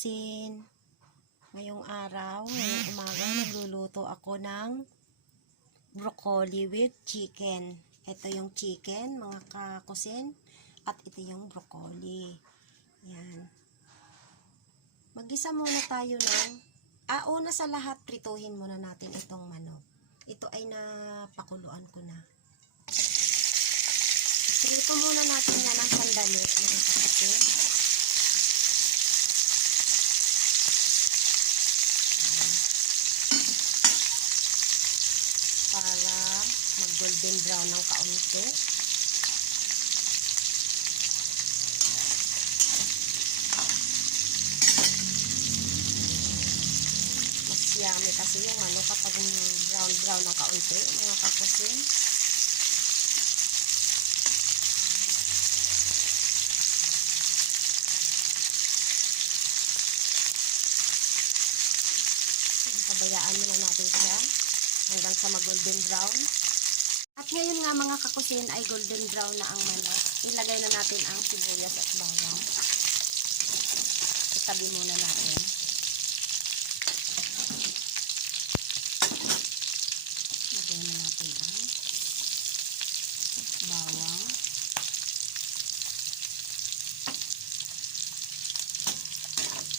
kakusin, ngayong araw, ngayong umaga, nagluluto ako ng broccoli with chicken. Ito yung chicken, mga kakusin, at ito yung broccoli. Yan. Mag-isa muna tayo ng, una sa lahat, prituhin muna natin itong manok. Ito ay napakuluan ko na. Prito muna natin yan ng sandali, mga kakusin. Para mag-golden brown ng kaunti. Mas yummy kasi yung manok kapag brown ng kaunti, mga kakusin. Pabayaan nila natin siya hanggang sa mag-golden brown. At ngayon nga mga kakusin ay golden brown na ang manok. Ilagay na natin ang sibuyas at bawang. Itabi muna natin. Lagay na natin ang bawang.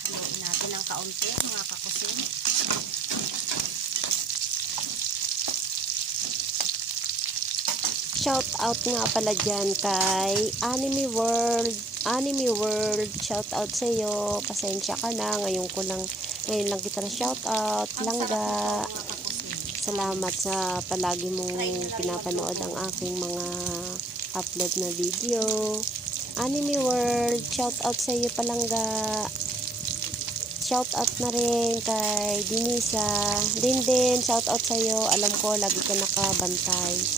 Haluin natin ng kaunti mga kakusin. Shout out nga pala dyan kay Anime World, shout out sa iyo. Pasensya ka na, ngayon lang kita na shout out. Langga. Salamat sa palagi mong pinapanood ang aking mga upload na video. Anime World, shout out sa iyo Palangga. Shout out na rin kay Dinisa. Din, shout out sa iyo. Alam ko lagi ka nakabantay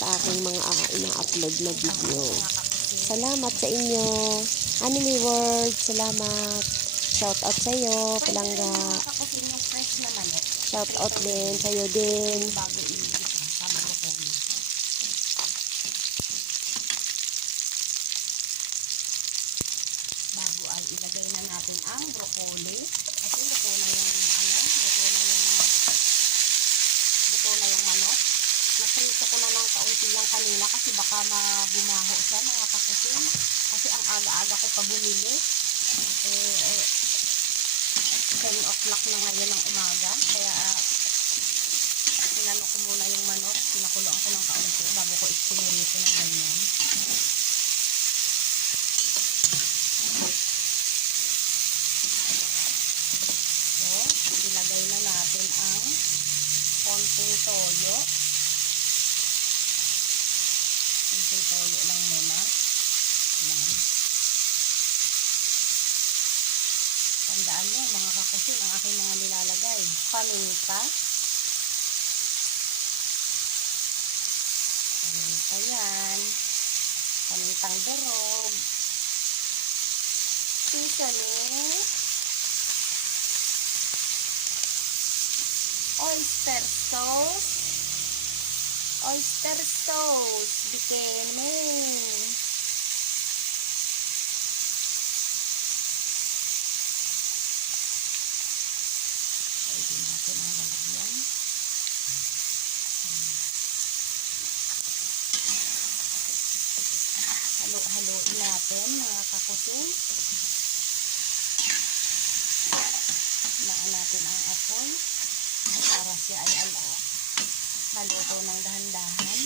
sa aking mga ina-upload na video. Salamat sa inyo. Anime World, salamat. Shout out sa iyo, Palangga. Shout out din sa iyo din. Bago ay ilagay na natin ang broccoli. Kasi luto na yung manok. Naprito ko na ng kaunti lang kanina kasi baka mabumaho siya mga kakusin. Kasi ang aga-aga ko pa bumili. 10 o'clock na ngayon ng umaga. Kaya pinano ko muna yung manok. Pinakuloan ko ng kaunti bago ko itinirito ng ganyan. So, ilagay na natin ang konting toyo. Konting toyo lang muna. Ayan. Tandaan nyo, mga kakusin, ang aking mga nilalagay. Paminta. Paminta yan. Pamintang durog. Seasoning. Oyster sauce. Oyster sauce. Bikini. Pwede natin ang lalagyan. Halo-haloin natin mga kakusin. Laan natin ang apoy para siya ay maluto ng dahan-dahan.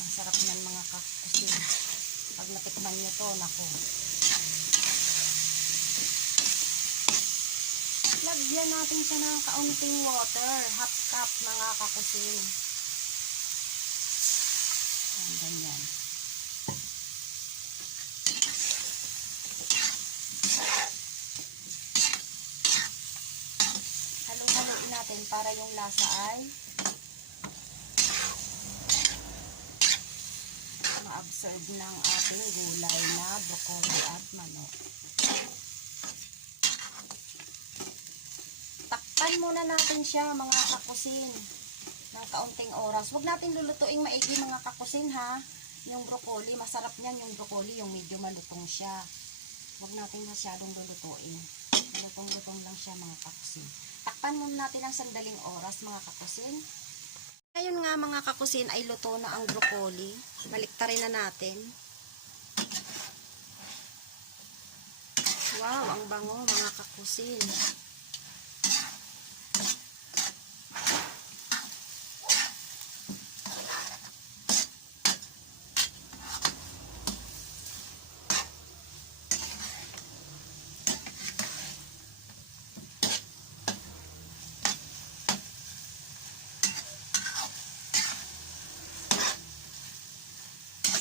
Ang sarap ng mga kakusin. Pag natikman nyo to, naku. Lagyan natin siya ng kaunting water. Half cup mga kakusin. Ayan, ganyan. Halo-haloin natin para yung lasa ay ma-absorb ng ating gulay na broccoli at manok. Takpan muna natin siya mga kakusin ng kaunting oras. Huwag natin lulutuing maigi mga kakusin ha. Yung broccoli, masarap niyan yung broccoli, yung medyo malutong siya. Huwag natin masyadong lulutuin. Lutong-lutong lang siya mga kakusin. Takpan muna natin ng sandaling oras mga kakusin. Ngayon nga mga kakusin ay luto na ang broccoli. Baliktarin na natin. Wow, ang bango mga kakusin.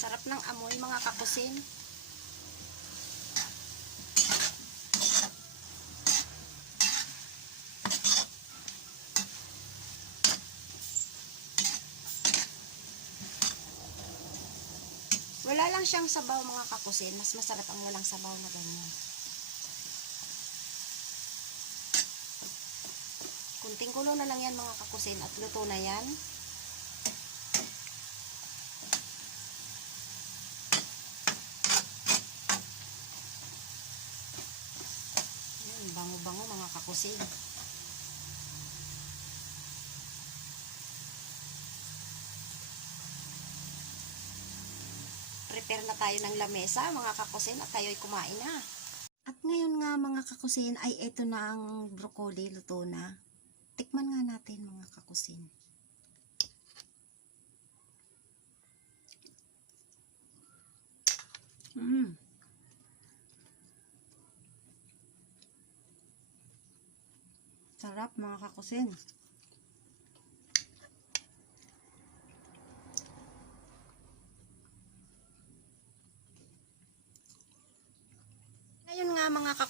Sarap ng amoy mga kakusin. Wala lang siyang sabaw mga kakusin. Mas masarap ang walang sabaw na ganyan. Kunting kulo na lang yan mga kakusin at luto na yan. Bango-bango mga kakusin. Prepare na tayo ng lamesa mga kakusin at tayo'y kumain na. At ngayon nga mga kakusin ay ito na ang broccoli, luto na. Tikman nga natin mga kakusin. Sarap mga kakusin. Ngayon nga mga kakusin,